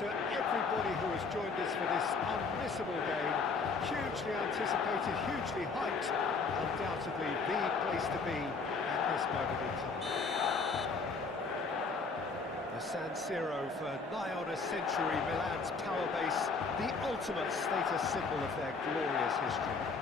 to everybody who has joined us for this unmissable game. Hugely anticipated, hugely hyped, undoubtedly the place to be at this moment in time. The San Siro for nigh on a century, Milan's power base, the ultimate status symbol of their glorious history.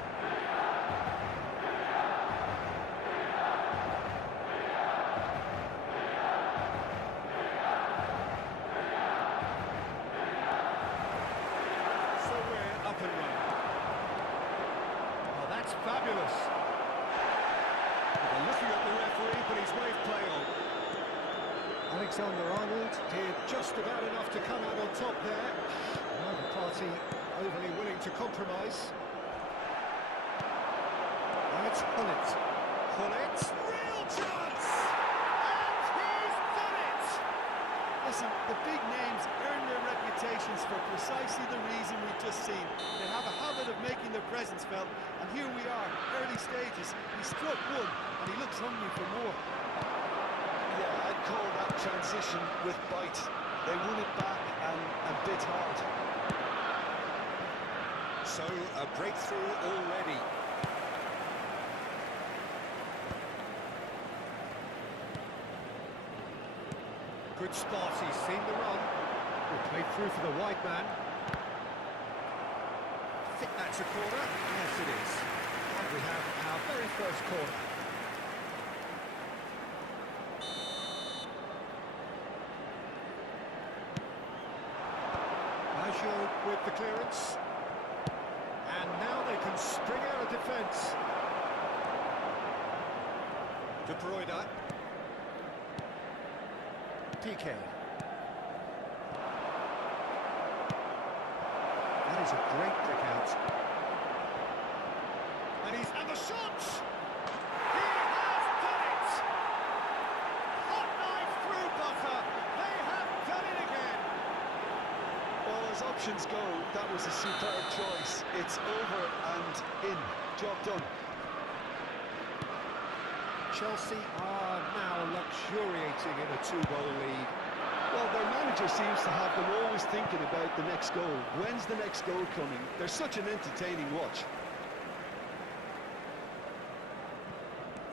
Fabulous. Well, looking at the referee, but he's waved play on. Alexander-Arnold did just about enough to come out on top there. Neither party overly willing to compromise. And it's Hullet. Hullet, real chance! And he's done it! Listen, the big names earn their reputations for precisely the reason we've just seen. They have a habit of making their presence felt, and here we are, early stages. He struck one, and he looks hungry for more. Yeah, I'd call that transition with bite. They won it back and bit hard. So, a breakthrough already. Good spot, he's seen the run. Will play through for the wide man. I think that's a corner. Yes, it is. And we have our very first corner. Baggio with the clearance. And now they can spring out of defence. De Bruyne. PK. That is a great kick out. And the shot! He has done it! Hot knife through butter. They have done it again. Well, as options go, that was a superb choice. It's over and in. Job done. Chelsea are now luxuriating in a 2-goal lead. Well, their manager seems to have them always thinking about the next goal. When's the next goal coming? They're such an entertaining watch.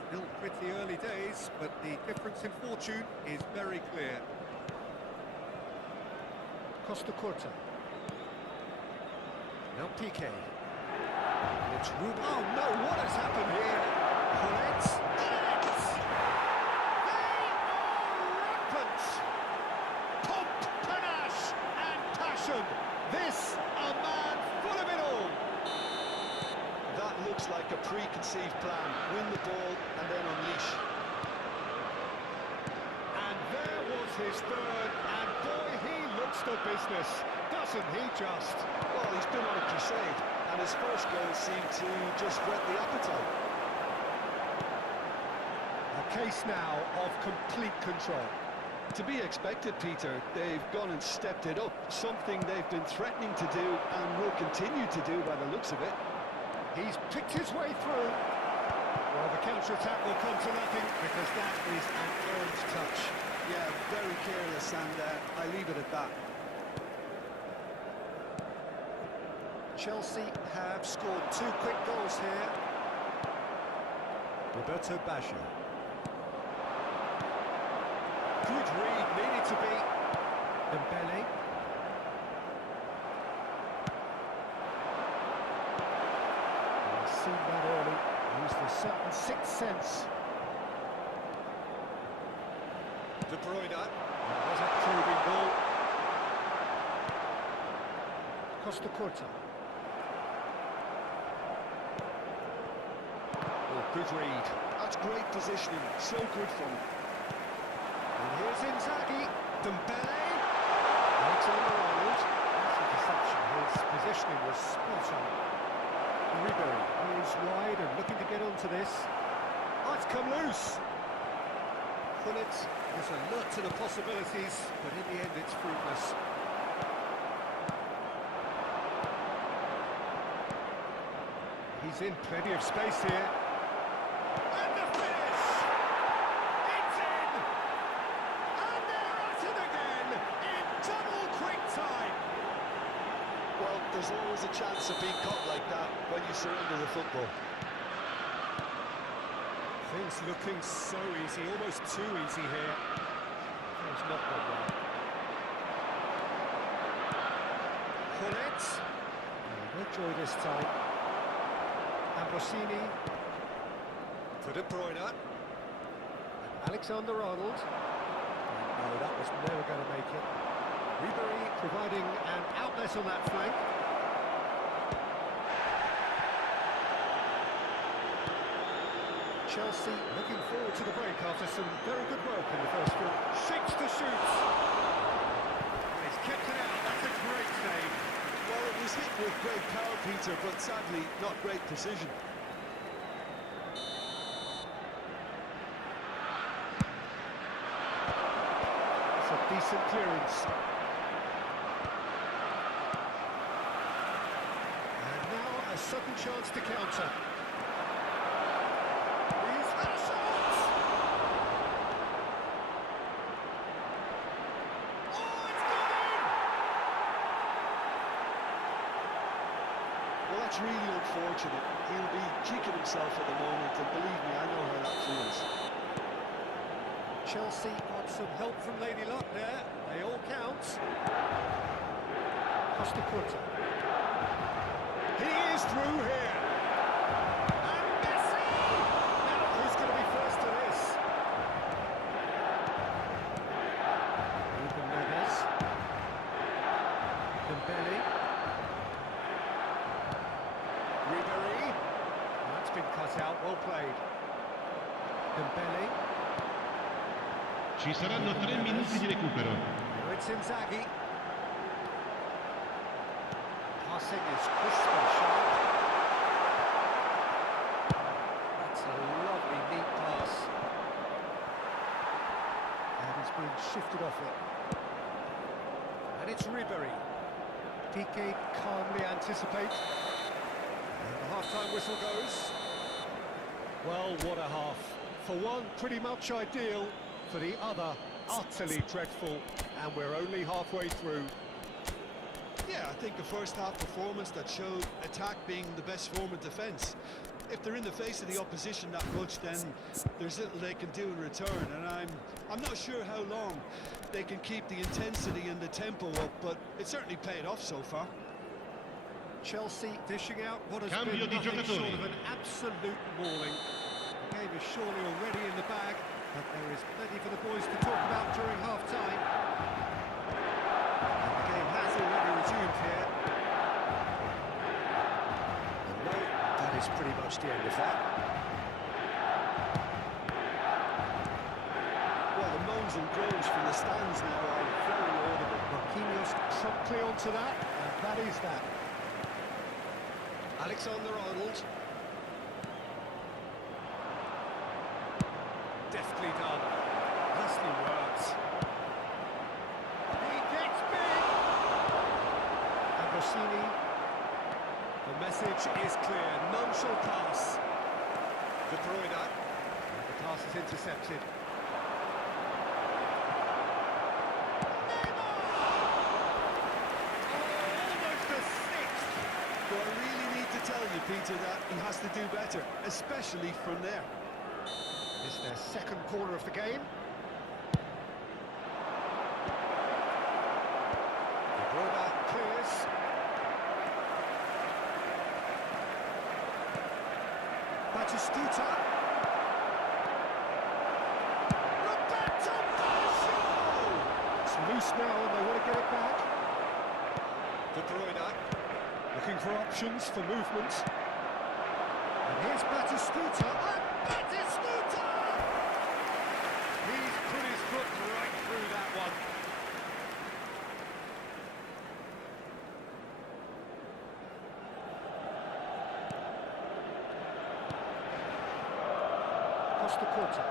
Still pretty early days, but the difference in fortune is very clear. Costa Curta. Now Piqué. It's Ruben. Oh no, what has happened here? Hullet. This, a man full of it all. That looks like a preconceived plan. Win the ball and then unleash. And there was his third, and boy, he looks the business, doesn't he just? Well, he's been on a crusade, and his first goal seemed to just whet the appetite. A case now of complete control. To be expected, Peter. They've gone and stepped it up, something they've been threatening to do and will continue to do by the looks of it. He's picked his way through. Well, the counter-attack will come to nothing because that is an earned touch. Yeah, very careless, and I leave it at that. Chelsea have scored 2 quick goals here. Roberto Baggio. Good read, needed to be. Dembele. I've seen that early. Used a certain sixth sense. De Bruyne. That was a probing ball. Costa Curta. Oh, good read. That's great positioning. So good from him. And here's Inzaghi, Dembele, Alexander-Arnold. That's a deception. His positioning was spot on. Ribery is wide and looking to get onto this. Oh, it's come loose. Hullet was alert to the possibilities, but in the end it's fruitless. He's in plenty of space here. And the finish! It's in! And they're at it again in double quick time! there's always a chance of being caught like that when you surrender the football. Things looking so easy, almost too easy here. It's not gone well. Hullet. No joy this time. Ambrosini. For De Bruyne. And Alexander-Arnold. No, that was never going to make it. Ribery providing an outlet on that flank. Chelsea looking forward to the break after some very good work in the first quarter. Shakes to shoot. He's kept it out. That's a great save. Well, it was hit with great power, Peter, but sadly not great precision. It's a decent clearance. And now a sudden chance to counter. He's had a shot! Oh, it's gone in! Well, that's really unfortunate. He'll be kicking himself at the moment, and believe me, I know how that feels. Chelsea got some help from Lady Luck there. They all count. Costa Curta. He is through here. And Messi! Now, who's going to be first to this? Ruben Neves. Dembele. Ribery. That's been cut out. Well played. Dembele. Ci saranno 3 minuti di recupero. It's Inzaghi. Passing is crisp and sharp. That's a lovely neat pass. And he's been shifted off it. And it's Ribery. Piqué calmly anticipate. And the half-time whistle goes. Well, what a half. For one, pretty much ideal. For the other, utterly dreadful, and we're only halfway through. Yeah, I think a first-half performance that showed attack being the best form of defence. If they're in the face of the opposition that much, then there's little they can do in return, and I'm not sure how long they can keep the intensity and the tempo up, but it certainly paid off so far. Chelsea dishing out what has Cambio been di nothing giocatori. short of an absolute mauling. The game is surely already in the bag, but there is plenty for the boys to talk about during half-time. And the game has already resumed here. And no, that is pretty much the end of that. Well, the moans and groans from the stands now are very audible. Marquinhos promptly onto that, and that is that. Alexander-Arnold. Deftly done. Nicely worked. He gets big! Ambrosini. The message is clear. None shall pass. De Bruyne. And the pass is intercepted. Neymar! Oh, almost a sixth! But I really need to tell you, Peter, that he has to do better, especially from there. It's their second corner of the game. De Bruyne clears. Batistuta. Roberto Baggio! It's loose now and they want to get it back. De Bruyne looking for options for movement. And here's Batistuta. And Batistuta! He's put his foot right through that one. Costa Curta.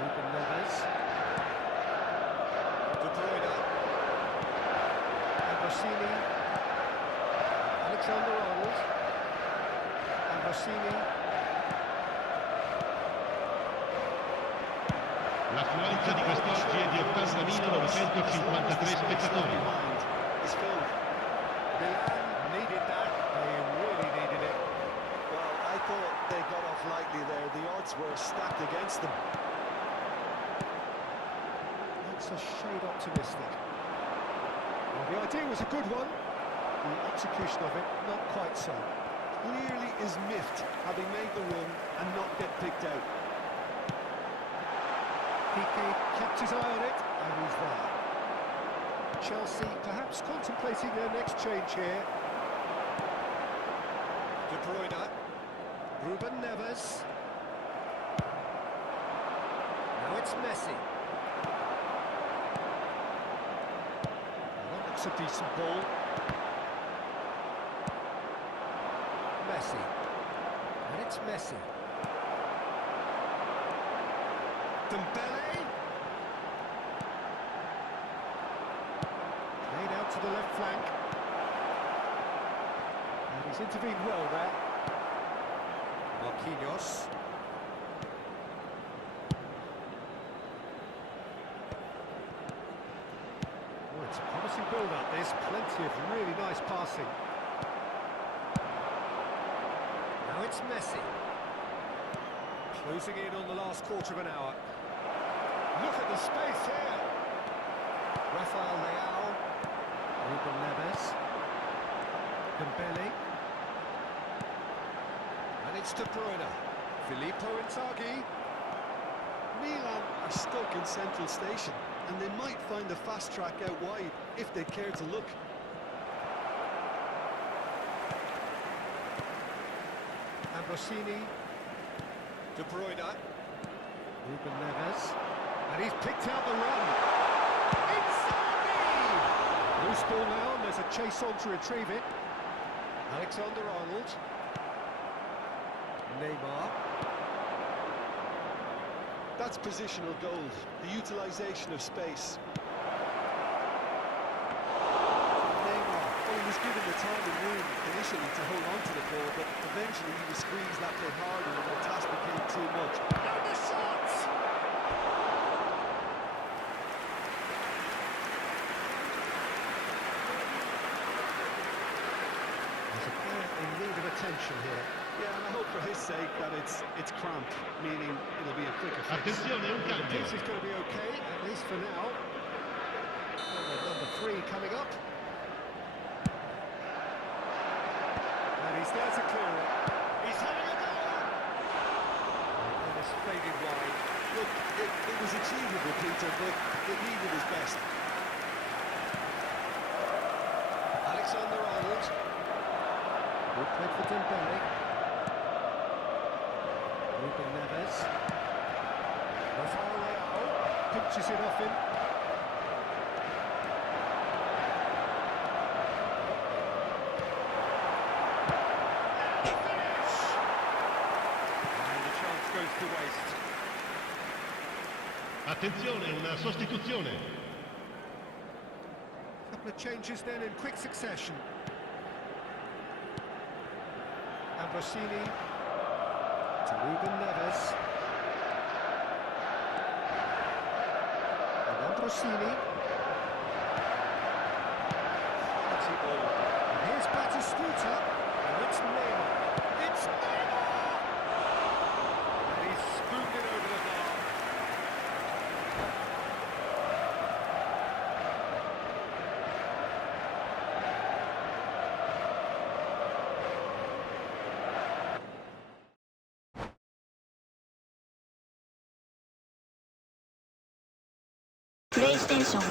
Ruben Neves. De Bruyne. Ambrosini. Alexander-Arnold. Ambrosini. L'affluenza di quest'oggi è di 80.953 spettatori. Is filled. Milan needed that. They really needed it. Well, I thought they got off lightly there. The odds were stacked against them. Looks a shade optimistic. Well, the idea was a good one. The execution of it, not quite so. Clearly is miffed, having made the run and not get picked out. Piqué kept his eye on it, and he's there. Chelsea perhaps contemplating their next change here. De Bruyne. Ruben Neves. Now it's Messi. That looks a decent ball. Messi. And it's Messi. Dembele. Played out to the left flank. And he's intervened well there. Marquinhos. Oh, it's a promising build-up, this. Plenty of really nice passing. Now it's Messi. Closing in on the last quarter of an hour. Look at the space here. Rafael Leao. Ruben Neves. Dembele. And it's De Bruyne. Filippo Inzaghi. Milan are stuck in central station, and they might find a fast track out wide if they care to look. Ambrosini. De Bruyne. Ruben Neves. And he's picked out the run. Inzaghi! Loose ball now, and there's a chase on to retrieve it. Alexander-Arnold. Neymar. That's positional goal, the utilisation of space. Neymar, well, he was given the time and room initially to hold on to the ball, but eventually he was squeezed that bit harder and the task became too much. And the shots! There's a player in need of attention here. Yeah, and I hope for his sake that it's cramped, meaning it'll be a quicker fix. Attenzione, un The cambio. pitch is going to be okay, at least for now. Number 3 coming up. And he's there to clear it. He's having a go! And it's faded wide. Look, it was achievable, Peter, but it needed his best. Alexander-Arnold. Good play for Dembele. Ruben Neves. Rafael Leao pinches it off him. Finish! And the chance goes to waste. Attenzione, una sostituzione. Couple of changes then in quick succession. Ambrosini to Ruben Neves. And Ambrosini. Quality ball. And here's Batistuta. And it's Neymar. It's Neymar! And he's spooned it over the bar. PlayStation